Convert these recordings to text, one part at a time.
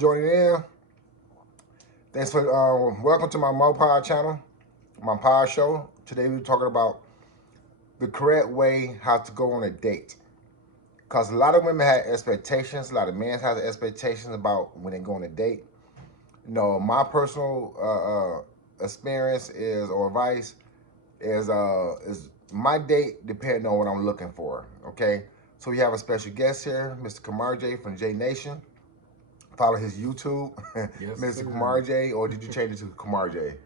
joining in. Thanks for welcome to my Mopod channel, my pod show. Today we're talking about the correct way how to go on a date. Because a lot of women have expectations, a lot of men have expectations about when they go on a date. My personal experience is or advice is my date depending on what I'm looking for. Okay, so we have a special guest here, Mr. Kamar J from J Nation. Follow his YouTube, Yes, Mr. sir. Kamar J, or did you change it to Kamar J?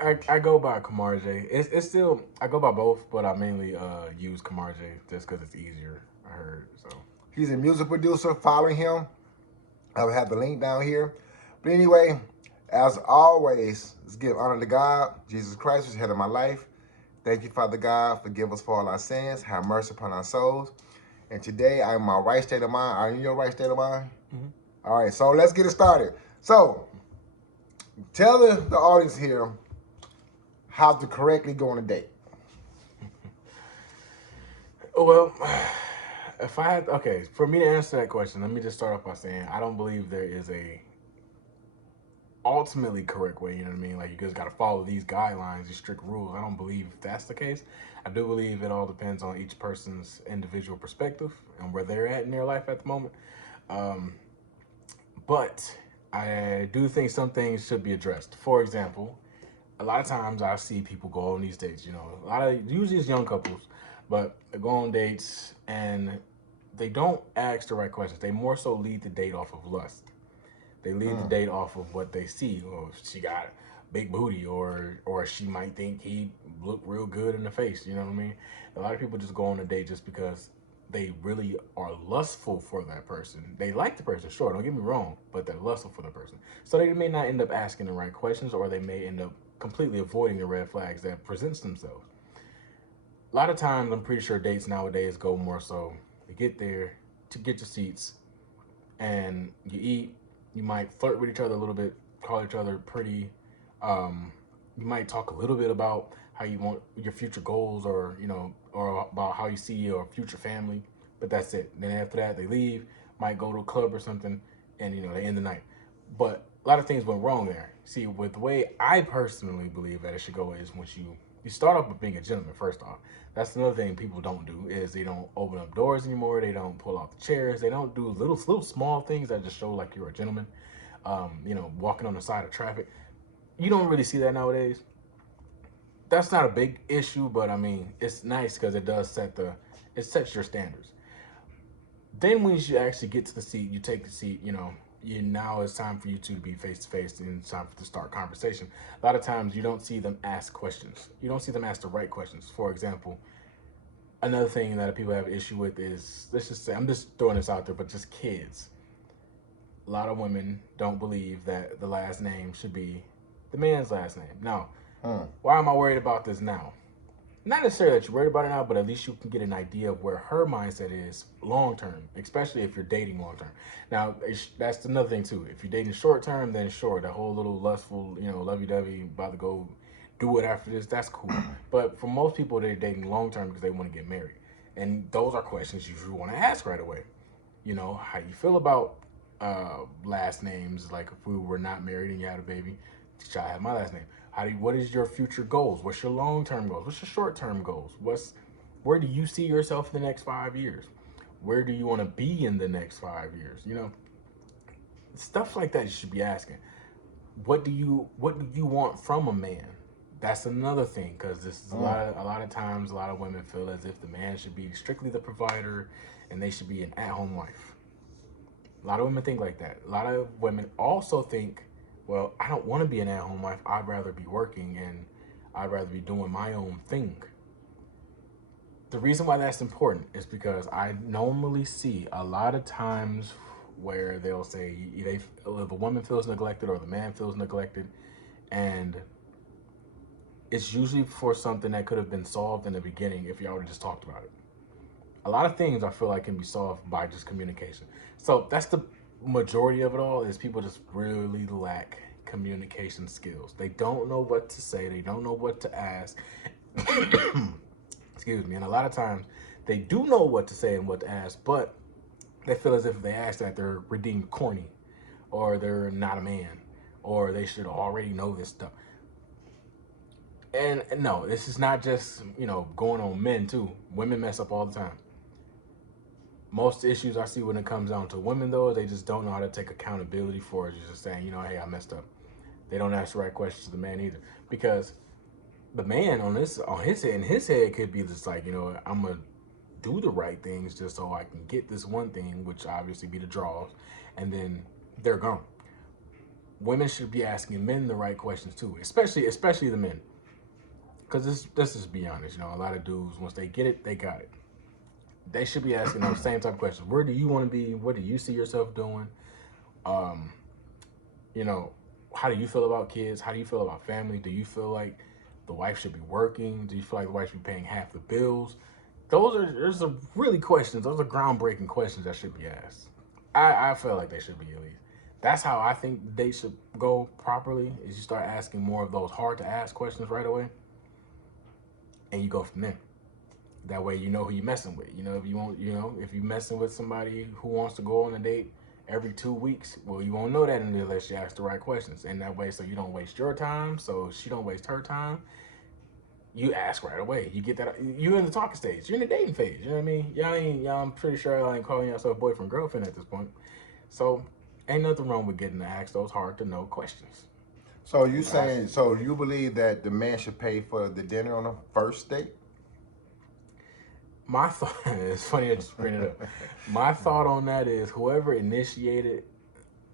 I go by Kamar J. It's still I go by both, but I mainly use Kamar J just because it's easier. I heard so. He's a music producer. Follow him. I will have the link down here. But anyway, as always, let's give honor to God. Jesus Christ was the head of my life. Thank you, Father God. Forgive us for all our sins. Have mercy upon our souls. And today, I'm in my right state of mind. Are you in your right state of mind? Mm-hmm. All right, so let's get it started. So, tell the audience here how to correctly go on a date. Well, if I had for me to answer that question, let me just start off by saying I don't believe there is a ultimately correct way. You know what I mean? Like you just got to follow these guidelines, these strict rules. I don't believe that's the case. I do believe it all depends on each person's individual perspective and where they're at in their life at the moment. Um, but I do think some things should be addressed. For example, a lot of times I see people go on these dates. A lot of usually it's young couples, but they go on dates and they don't ask the right questions. They more so lead the date off of lust. They lead the date off of what they see. Or she got big booty, or she might think he looked real good in the face. You know what I mean? A lot of people just go on a date just because they really are lustful for that person. They like the person, sure, don't get me wrong, but they're lustful for the person. So they may not end up asking the right questions, or they may end up completely avoiding the red flags that presents themselves. A lot of times, I'm pretty sure dates nowadays go more so to get there, to get your seats, and you eat. You might flirt with each other a little bit, call each other pretty. You might talk a little bit about how you want your future goals, or about how you see your future family. But that's it. Then after that, they leave. Might go to a club or something, and they end the night. But a lot of things went wrong there. See, with the way I personally believe that it should go is once you start off with being a gentleman. First off, that's another thing people don't do is they don't open up doors anymore. They don't pull out the chairs. They don't do little small things that just show like you're a gentleman. Walking on the side of traffic. You don't really see that nowadays. That's not a big issue, but I mean it's nice because it sets your standards. Then when you actually get to the seat, you take the seat. You now it's time for you to be face to face and it's time to start conversation. A lot of times you don't see them ask questions. You don't see them ask the right questions. For example, another thing that people have an issue with is, let's just say, I'm just throwing this out there, but just kids. A lot of women don't believe that the last name should be the man's last name. Now, why am I worried about this now? Not necessarily that you're worried about it now, but at least you can get an idea of where her mindset is long term, especially if you're dating long term. Now, that's another thing too. If you're dating short term, then sure, the whole little lustful, lovey dovey, about to go do it after this, that's cool. But for most people, they're dating long term because they want to get married. And those are questions you usually want to ask right away. How you feel about last names? Like if we were not married and you had a baby, should I have my last name? What is your future goals? What's your long term goals? What's your short term goals? Where do you see yourself in the next 5 years? Where do you want to be in the next 5 years? Stuff like that you should be asking. What do you want from a man? That's another thing, because this is a lot of times a lot of women feel as if the man should be strictly the provider and they should be an at-home wife. A lot of women think like that. A lot of women also think, well, I don't want to be an at-home wife. I'd rather be working and I'd rather be doing my own thing. The reason why that's important is because I normally see a lot of times where they'll say if a woman feels neglected or the man feels neglected, and it's usually for something that could have been solved in the beginning if y'all would have just talked about it. A lot of things I feel like can be solved by just communication. So that's the majority of it all, is people just really lack communication skills. They don't know what to say. They don't know what to ask. Excuse me. And a lot of times they do know what to say and what to ask, but they feel as if they ask that they're redeemed corny, or they're not a man, or they should already know this stuff. And no, this is not just, going on men too. Women mess up all the time. Most issues I see when it comes down to women, though, they just don't know how to take accountability for it. Just saying, hey, I messed up. They don't ask the right questions to the man either, because the man in his head could be just like, I'm gonna do the right things just so I can get this one thing, which obviously be the draws, and then they're gone. Women should be asking men the right questions too, especially the men, because let's just be honest, a lot of dudes, once they get it, they got it. They should be asking those same type of questions. Where do you want to be? What do you see yourself doing? Um, you know, how do you feel about kids? How do you feel about family? Do you feel like the wife should be working? Do you feel like the wife should be paying half the bills? Those are really questions. Those are groundbreaking questions that should be asked. I feel like they should be, at least. That's how I think they should go properly, is you start asking more of those hard to ask questions right away, and you go from there. That way you know who you're messing with. If you want, if you're messing with somebody who wants to go on a date every 2 weeks, well, you won't know that unless you ask the right questions. And that way, so you don't waste your time, so she don't waste her time. You ask right away. You get that. You in the talking stage. You're in the dating phase. You know what I mean? Y'all. I'm pretty sure y'all ain't calling yourself boyfriend girlfriend at this point. So ain't nothing wrong with getting to ask those hard to know questions. So you believe that the man should pay for the dinner on the first date? My thought, it's funny I just bring it up. My thought on that is whoever initiated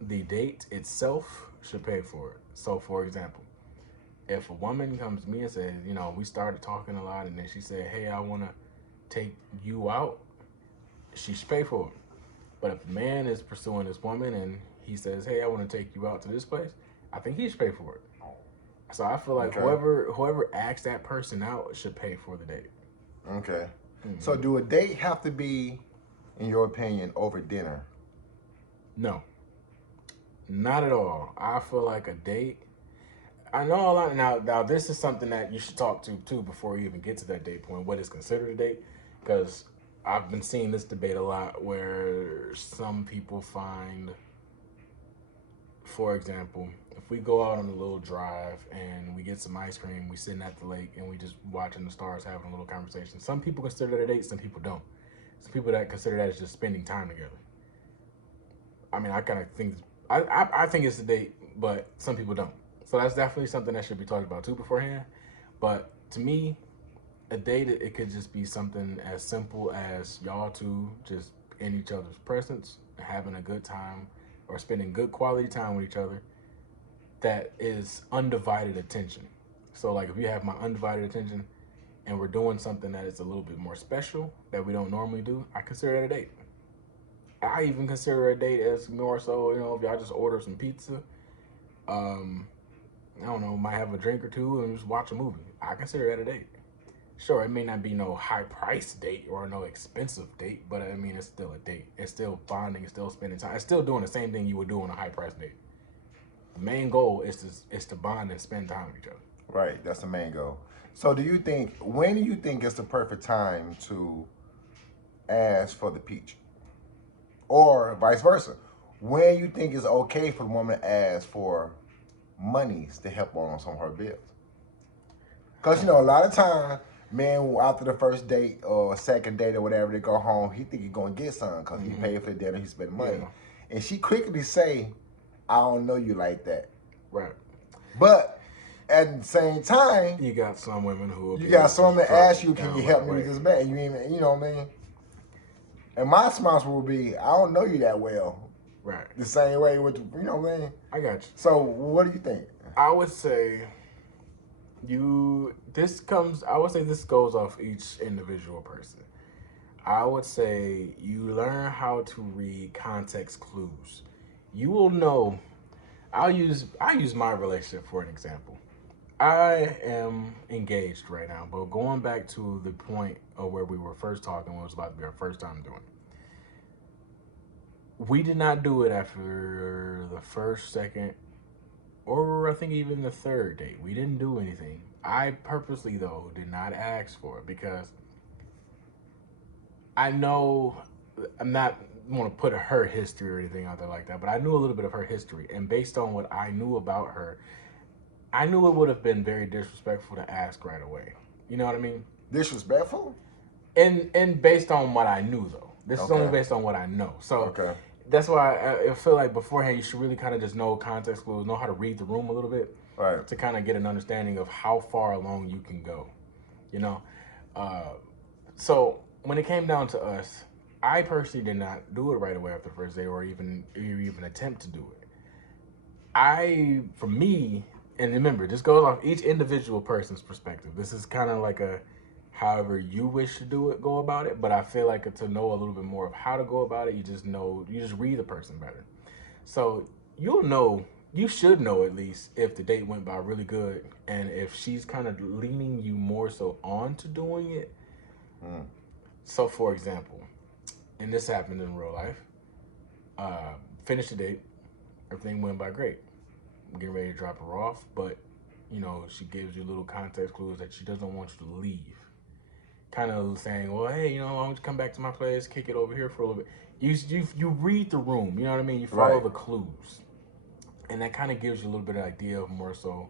the date itself should pay for it. So, for example, if a woman comes to me and says, we started talking a lot, and then she said, hey, I want to take you out, she should pay for it. But if a man is pursuing this woman and he says, hey, I want to take you out to this place, I think he should pay for it. So I feel like whoever asks that person out should pay for the date. Okay. Mm-hmm. So do a date have to be, in your opinion, over dinner? No. Not at all. I feel like a date, I know a lot. Now this is something that you should talk to too before you even get to that date point. What is considered a date? Because I've been seeing this debate a lot where some people find, for example, if we go out on a little drive and we get some ice cream, we sitting at the lake and we just watching the stars, having a little conversation. Some people consider that a date, some people don't. Some people that consider that as just spending time together. I mean, I kind of think, I think it's a date, but some people don't. So that's definitely something that should be talked about too beforehand. But to me, a date, it could just be something as simple as y'all two just in each other's presence, having a good time, or spending good quality time with each other. That is undivided attention. So like if you have my undivided attention and we're doing something that is a little bit more special that we don't normally do, I consider that a date. I even consider a date as more so, if y'all just order some pizza, I don't know, might have a drink or two and just watch a movie. I consider that a date. Sure, it may not be no high price date or no expensive date, but I mean, it's still a date. It's still bonding, it's still spending time. It's still doing the same thing you would do on a high price date. The main goal is to bond and spend time with each other. Right, that's the main goal. So when do you think is the perfect time to ask for the peach? Or vice versa. When you think it's okay for the woman to ask for monies to help on some of her bills? Because, a lot of times, men, after the first date or second date or whatever, they go home, he think he's going to get something because he paid for the dinner, he spent money. Yeah. And she quickly say, I don't know you like that. Right. But at the same time, you got some women who ask you, can you help me with this bag? You know what I mean? And my response will be, I don't know you that well. Right. The same way with, you know what I mean? I got you. So what do you think? I would say this goes off each individual person. I would say you learn how to read context clues. You will know. I'll use my relationship for an example. I am engaged right now, but going back to the point of where we were first talking, when it was about to be our first time doing it. We did not do it after the first, second, or I think even the third date. We didn't do anything. I purposely, though, did not ask for it because I know I'm not want to put her history or anything out there like that, but I knew a little bit of her history, and based on what I knew about her, I knew it would have been very disrespectful to ask right away. You know what I mean? Disrespectful? And based on what I knew though, this is only Okay. based on what I know. So Okay. that's why I feel like beforehand you should really kind of just know context clues, know how to read the room a little bit, Right. to kind of get an understanding of how far along you can go. You know, uh, so when it came down to us, I personally did not do it right away after the first day, or even attempt to do it. For me, and remember, this goes off each individual person's perspective. This is kind of like a however you wish to do it, go about it. But I feel like to know a little bit more of how to go about it, you just read the person better. So you'll know, you should know at least if the date went by really good, and if she's kind of leaning you more so on to doing it. Mm. So, for example, and this happened in real life, finished the date, everything went by great. I'm getting ready to drop her off, but she gives you little context clues that she doesn't want you to leave. Kind of saying, well, hey, why don't you come back to my place, kick it over here for a little bit. You read the room, you know what I mean? You follow Right. the clues. And that kind of gives you a little bit of idea of more so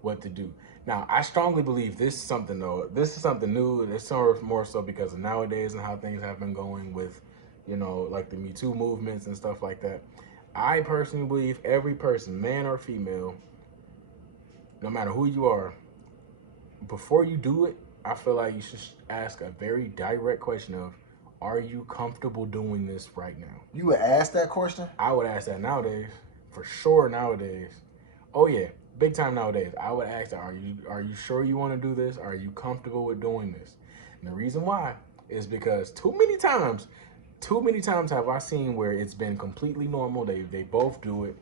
what to do. Now, I strongly believe this is something though. This is something new. It's more so because of nowadays and how things have been going with, like the Me Too movements and stuff like that. I personally believe every person, man or female, no matter who you are, before you do it, I feel like you should ask a very direct question of, are you comfortable doing this right now? You would ask that question? I would ask that nowadays, for sure nowadays. Oh yeah, big time nowadays. I would ask that, are you sure you want to do this? Are you comfortable with doing this? And the reason why is because too many times have I seen where it's been completely normal. They both do it,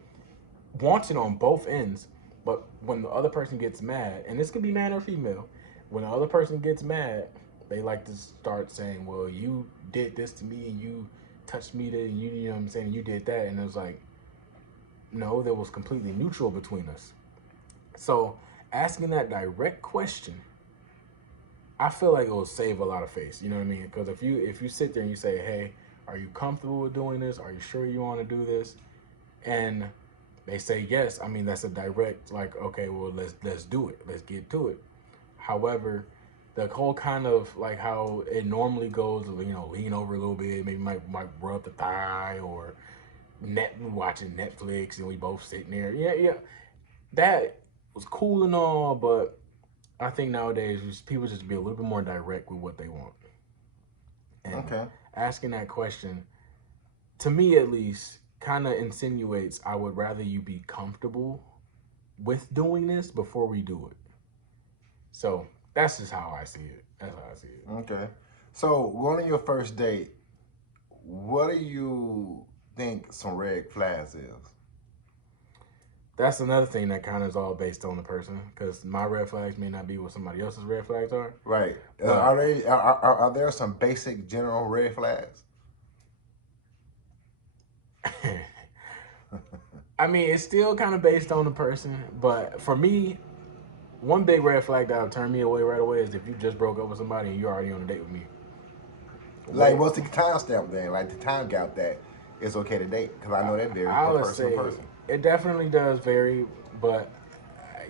wanted on both ends, but when the other person gets mad, and this can be man or female, when the other person gets mad, they like to start saying, well, you did this to me and you touched me to, and you know what I'm saying, you did that. And it was like, no, there was completely neutral between us. So asking that direct question, I feel like it will save a lot of face. You know what I mean? Because if you sit there and you say, hey, are you comfortable with doing this? Are you sure you want to do this? And they say yes. I mean, that's a direct, like, okay, well, let's do it. Let's get to it. However, the whole kind of like how it normally goes, lean over a little bit, maybe might rub the thigh, or watching Netflix and we both sitting there. Yeah. That was cool and all, but I think nowadays people just be a little bit more direct with what they want. And Okay. asking that question, to me at least, kind of insinuates I would rather you be comfortable with doing this before we do it. So that's just how I see it. That's how I see it. Okay. So, going on your first date, what do you think some red flags is? That's another thing that kind of is all based on the person, because my red flags may not be what somebody else's red flags are. Right. But Are there some basic general red flags? I mean, it's still kind of based on the person, but for me, one big red flag that would turn me away right away is if you just broke up with somebody and you're already on a date with me. Like, what's the time stamp then? Like the time gap that it's okay to date? Because I know that varies I from would person to say person. it definitely does vary, but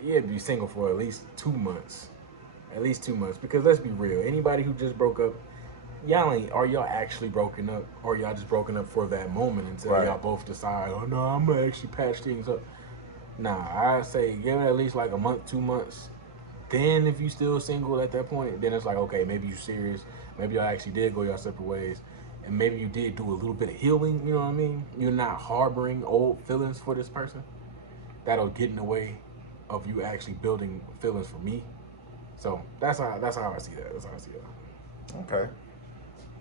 you'd be single for at least 2 months. At least 2 months, because let's be real. Anybody who just broke up, are y'all actually broken up, or y'all just broken up for that moment until Right. y'all both decide, oh no, I'm gonna actually patch things up. Nah, I say give it at least like a month, 2 months. Then if you still single at that point, then it's like, okay, maybe you serious. Maybe y'all actually did go your separate ways. And maybe you did do a little bit of healing, you know what I mean? You're not harboring old feelings for this person. That'll get in the way of you actually building feelings for me. So that's how I see that. That's how I see that. Okay.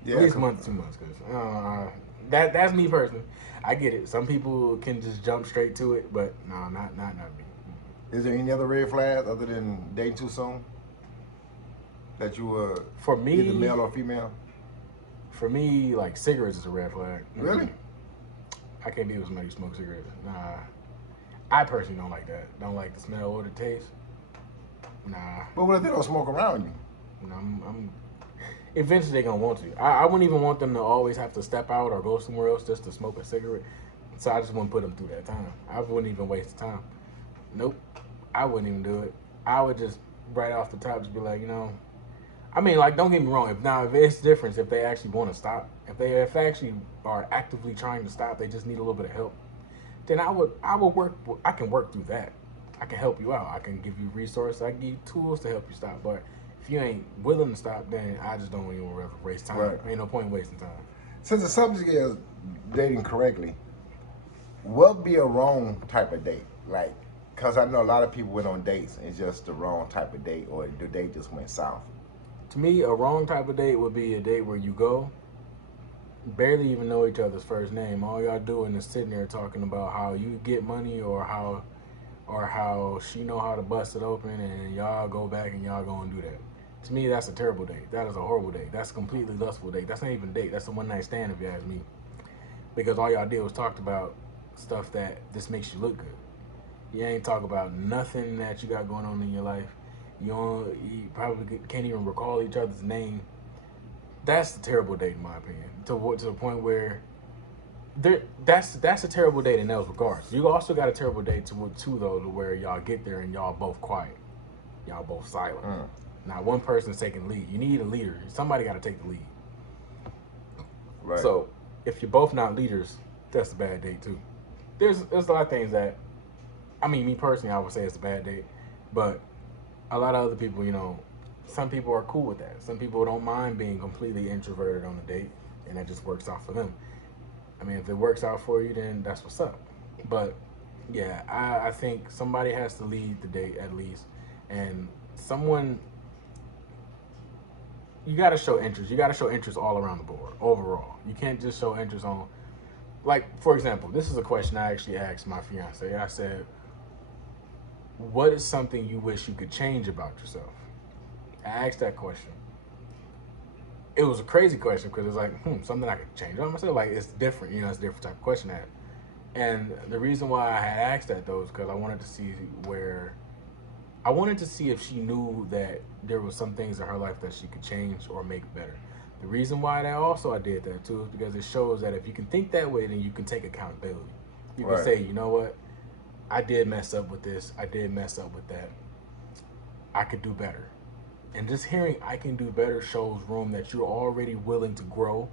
Yeah. At least a month, 2 months, because that's me personally. I get it. Some people can just jump straight to it, but no, not me. Is there any other red flags other than dating too soon? That you For me, either male or female? like cigarettes is a red flag. Really? I can't be with somebody who smokes cigarettes. Nah, I personally don't like that. Don't like the smell or the taste. Nah, But what if they don't smoke around you? I'm eventually they're gonna want to. I wouldn't even want them to always have to step out or go somewhere else just to smoke a cigarette. So I just wouldn't put them through that time. I wouldn't even waste time. Nope, I wouldn't even do it. I would just right off the top just be like, I mean, like, don't get me wrong. If it's different, if they actually want to stop, if they actually are actively trying to stop, they just need a little bit of help. Then I would work. I can work through that. I can help you out. I can give you resources. I can give you tools to help you stop. But if you ain't willing to stop, then I just don't even rather waste time. Right. Ain't no point in wasting time. Since the subject is dating correctly, what be a wrong type of date? Like, cause I know a lot of people went on dates and just the wrong type of date, or the date just went south. To me, a wrong type of date would be a date where you go, barely even know each other's first name. All y'all doing is sitting there talking about how you get money or how she know how to bust it open, and y'all go back and y'all go and do that. To me, that's a terrible date. That is a horrible date. That's a completely lustful date. That's not even a date. That's a one night stand, if you ask me. Because all y'all did was talked about stuff that just makes you look good. You ain't talk about nothing that you got going on in your life. You probably can't even recall each other's name. That's a terrible date, in my opinion. To the point where that's a terrible date in those regards. You also got a terrible date too though, to where y'all get there and y'all both quiet, y'all both silent. Not one person's taking the lead. You need a leader. Somebody got to take the lead. Right. So if you're both not leaders, that's a bad date too. There's a lot of things that, I mean, me personally, I would say it's a bad date, but a lot of other people, some people are cool with that. Some people don't mind being completely introverted on a date, and that just works out for them. I mean, if it works out for you, then that's what's up. But yeah, I think somebody has to lead the date at least, and you got to show interest. You got to show interest all around the board, overall. You can't just show interest on, like, for example, this is a question I actually asked my fiance. I said, what is something you wish you could change about yourself? I asked that question. It was a crazy question because it's like, something I could change about myself. Like, it's different, it's a different type of question to ask. And the reason why I had asked that though is because I wanted to see if she knew that there was some things in her life that she could change or make better. The reason why I did that too is because it shows that if you can think that way, then you can take accountability. You can say, you know what? I did mess up with this. I did mess up with that. I could do better. And just hearing I can do better shows room that you're already willing to grow.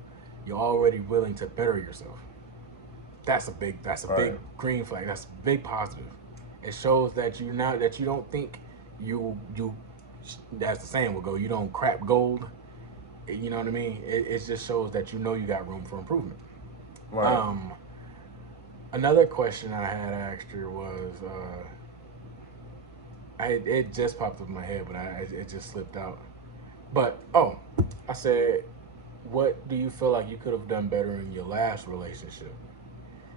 You're already willing to better yourself. That's a big green flag. That's a big positive. It shows that you don't think you as the saying will go, you don't crap gold. You know what I mean? It just shows that you got room for improvement. Right. Another question I had asked her was, it just popped up in my head, but it just slipped out. But I said, what do you feel like you could have done better in your last relationship?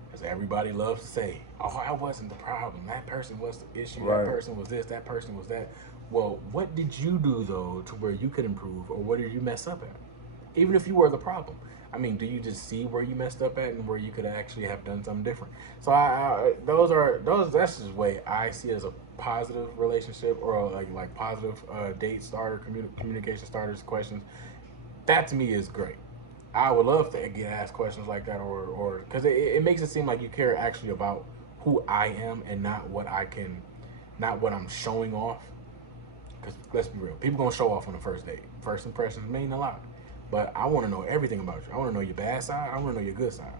Because everybody loves to say, I wasn't the problem. That person was the issue. Right. That person was this. That person was that. Well, what did you do though to where you could improve, or what did you mess up at? Even if you were the problem. I mean, do you just see where you messed up at and where you could actually have done something different? So that's just the way I see it as a positive relationship, or like positive date starter, communication starters questions. That to me is great. I would love to get asked questions like that, or because it makes it seem like you care actually about who I am and not what I'm showing off. Because let's be real, people gonna show off on the first date. First impressions mean a lot. But I want to know everything about you. I want to know your bad side. I want to know your good side.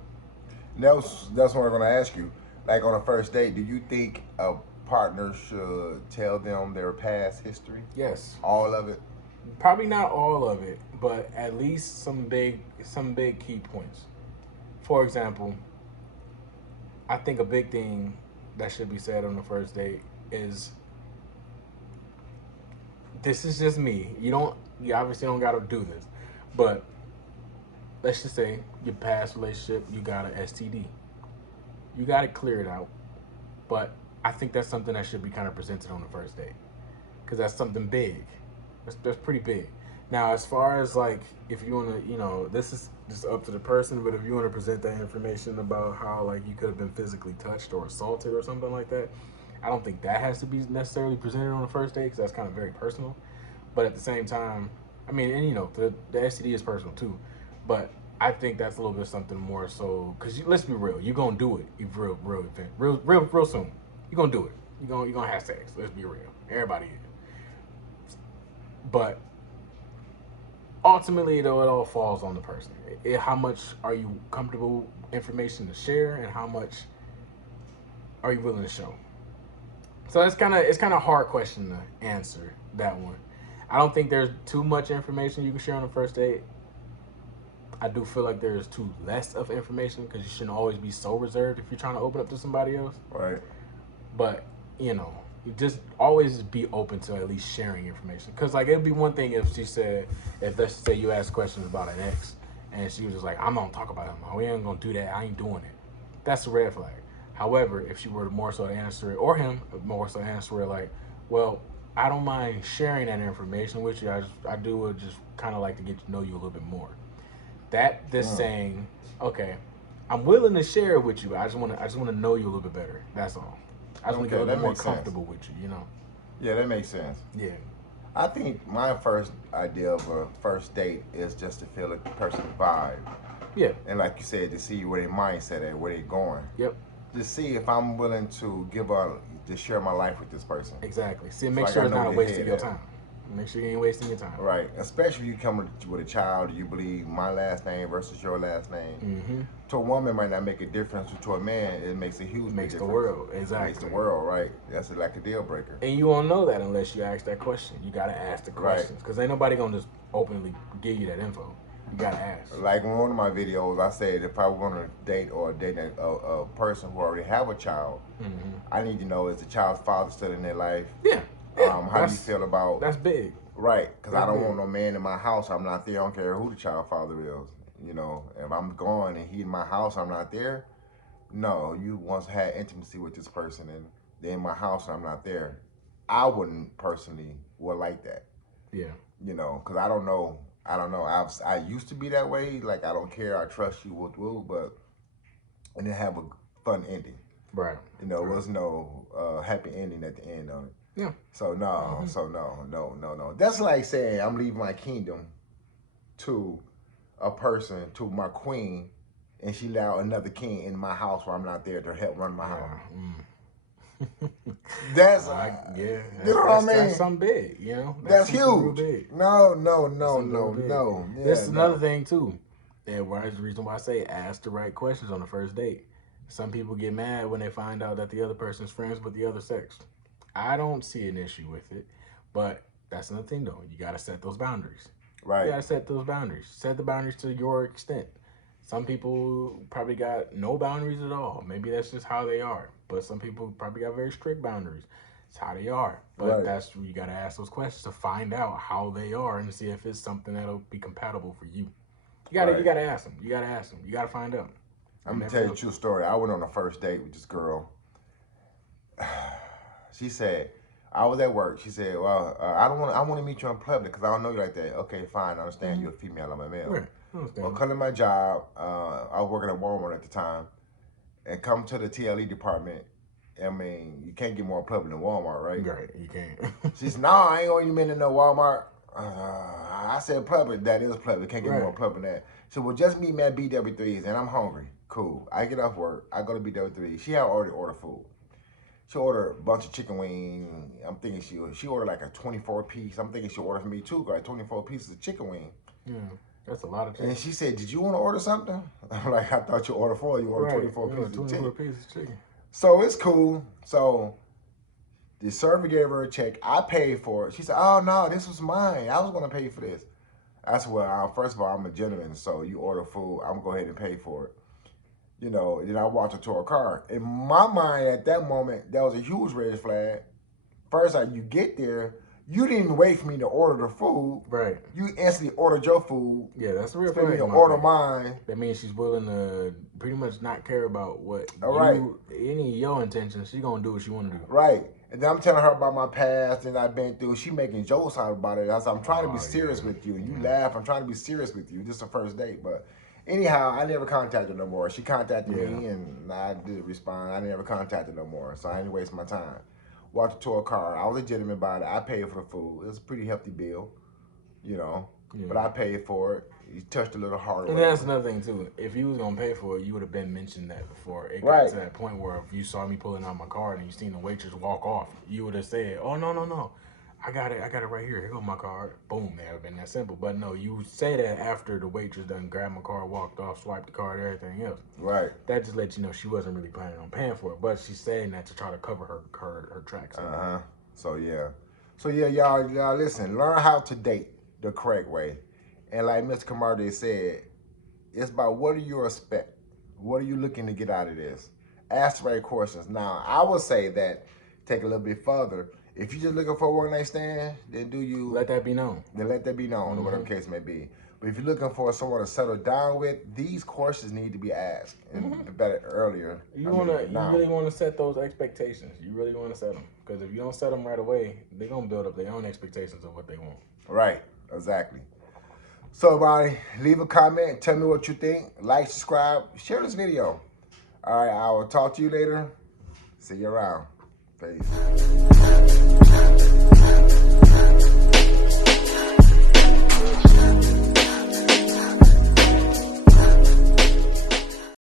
That's what I'm going to ask you. Like, on a first date, do you think a partner should tell them their past history? Yes. All of it? Probably not all of it, but at least some big key points. For example, I think a big thing that should be said on the first date is, this is just me. You obviously don't got to do this. But let's just say your past relationship, you got an STD. You got to clear it out. But I think that's something that should be kind of presented on the first date, because that's something big. That's pretty big. Now, as far as like, if you want to, this is just up to the person, but if you want to present that information about how like you could have been physically touched or assaulted or something like that, I don't think that has to be necessarily presented on the first date, because that's kind of very personal. But at the same time, I mean, and the STD is personal too, but I think that's a little bit something more so because let's be real, you're gonna do it real soon. You're gonna do it. You're gonna have sex. Let's be real. Everybody is. But ultimately, though, it all falls on the person. How much are you comfortable information to share, and how much are you willing to show? So it's kind of a hard question to answer that one. I don't think there's too much information you can share on the first date. I do feel like there's too less of information because you shouldn't always be so reserved if you're trying to open up to somebody else. Right. But you just always be open to at least sharing information. Because like it'd be one thing if she said, if let's say you asked questions about an ex, and she was just like, I'm gonna talk about him. We ain't gonna do that. I ain't doing it. That's a red flag. However, if she were to more so answer it, or him more so answer it like, well, I don't mind sharing that information with you. I do just kind of like to get to know you a little bit more. That this saying, okay, I'm willing to share it with you. I just want to know you a little bit better. That's all. I just want to get a little bit more comfortable with you. Yeah, that makes sense. Yeah. I think my first idea of a first date is just to feel a person's vibe. Yeah. And like you said, to see where their mindset at, where they're going. Yep. To see if I'm willing to to share my life with this person. Exactly. See, make sure it's not a waste of your time. Make sure you ain't wasting your time. Right. Especially if you come with a child, you believe my last name versus your last name. Mm-hmm. To a woman, it might not make a difference. To a man, it makes a huge Makes difference. the world. Exactly. It makes the world, right. That's like a deal breaker. And you won't know that unless you ask that question. You got to ask the questions. Because ain't nobody going to just openly give you that info. You got to ask. Like in one of my videos, I said if I want to date a person who already have a child, I need to know, is the child's father still in their life? Yeah. How do you feel about... That's big. Right, because I don't want no man in my house. I'm not there. I don't care who the child father is. If I'm gone and he in my house, I'm not there. No, you once had intimacy with this person and they're in my house and I'm not there. I wouldn't personally like that. Yeah. Because I don't know. I used to be that way. Like, I don't care. I trust you, but and then have a fun ending. Right. There was no happy ending at the end on it. Yeah. So no. That's like saying I'm leaving my kingdom to a person, to my queen, and she allowed another king in my house where I'm not there to help run my house. That's yeah. You know what I mean? That's something big. That's huge. Big. No. Yeah, this is another thing too. And that's the reason why I say ask the right questions on the first date. Some people get mad when they find out that the other person's friends with the other sex. I don't see an issue with it, but that's another thing though. You got to set those boundaries. Right. You got to set those boundaries. Set the boundaries to your extent. Some people probably got no boundaries at all. Maybe that's just how they are. But some people probably got very strict boundaries. It's how they are. But that's where you got to ask those questions to find out how they are and see if it's something that'll be compatible for you. You got to ask them. You got to ask them. You got to find out. I'm going to tell you a true story. I went on a first date with this girl. She said, I was at work. She said, well, I want to meet you in public because I don't know you like that. Okay, fine. I understand you're a female. I'm a male. Right. Well, come to my job. I was working at Walmart at the time. And come to the TLE department. I mean, you can't get more public than Walmart, right? Right, you can't. She said, no, I ain't going to mean to know Walmart. I said public. That is public. Can't get more public than that. So we'll just meet me at BW3's and I'm hungry. Cool. I get off work. I go to BW3. She had already ordered food. She ordered a bunch of chicken wings. I'm thinking she ordered like a 24-piece. I'm thinking she ordered for me too, like 24 pieces of chicken wing. Yeah, that's a lot of chicken. And she said, did you want to order something? I'm like, I thought you ordered 4. You ordered 24 pieces of chicken. 24 pieces of chicken. So it's cool. So the server gave her a check. I paid for it. She said, oh, no, this was mine. I was going to pay for this. I said, well, first of all, I'm a gentleman, so you order food. I'm going to go ahead and pay for it. Then I walked her to her car. In my mind, at that moment, that was a huge red flag. First, you get there, you didn't even wait for me to order the food. Right. You instantly ordered your food. Yeah, that's a real flag. Me to order mine. That means she's willing to pretty much not care about what any of your intentions. She's going to do what she want to do. Right. And then I'm telling her about my past and I've been through. She making jokes out about it. I said, I'm trying to be serious with you. You laugh. I'm trying to be serious with you. This is the first date, but... Anyhow, I never contacted her no more. She contacted me, and I did respond. I never contacted her no more, so I didn't waste my time. Walked her to her car. I was a gentleman about it. I paid for the food. It was a pretty hefty bill, but I paid for it. You touched a little harder. And that's another thing too. If you was gonna pay for it, you would have been mentioned that before. It got Right. to that point where if you saw me pulling out my card and you seen the waitress walk off, you would have said, "Oh no, I got it right here. Here go my card." Boom, that would have been that simple. But no, you say that after the waitress done grabbed my card, walked off, swiped the card, everything else. Right. That just lets you know she wasn't really planning on paying for it, but she's saying that to try to cover her tracks. So yeah, y'all listen. Learn how to date the correct way, and like Mr. Camarde said, it's about what do you expect? What are you looking to get out of this? Ask the right questions. Now, I would say that take a little bit further. If you're just looking for a one-night stand, then Let that be known. Then let that be known, or whatever the case may be. But if you're looking for someone to settle down with, these questions need to be asked and better earlier. You really want to set those expectations. You really want to set them, because if you don't set them right away, they're gonna build up their own expectations of what they want. Right, exactly. So, everybody, leave a comment. Tell me what you think. Like, subscribe, share this video. All right, I will talk to you later. See you around. Peace.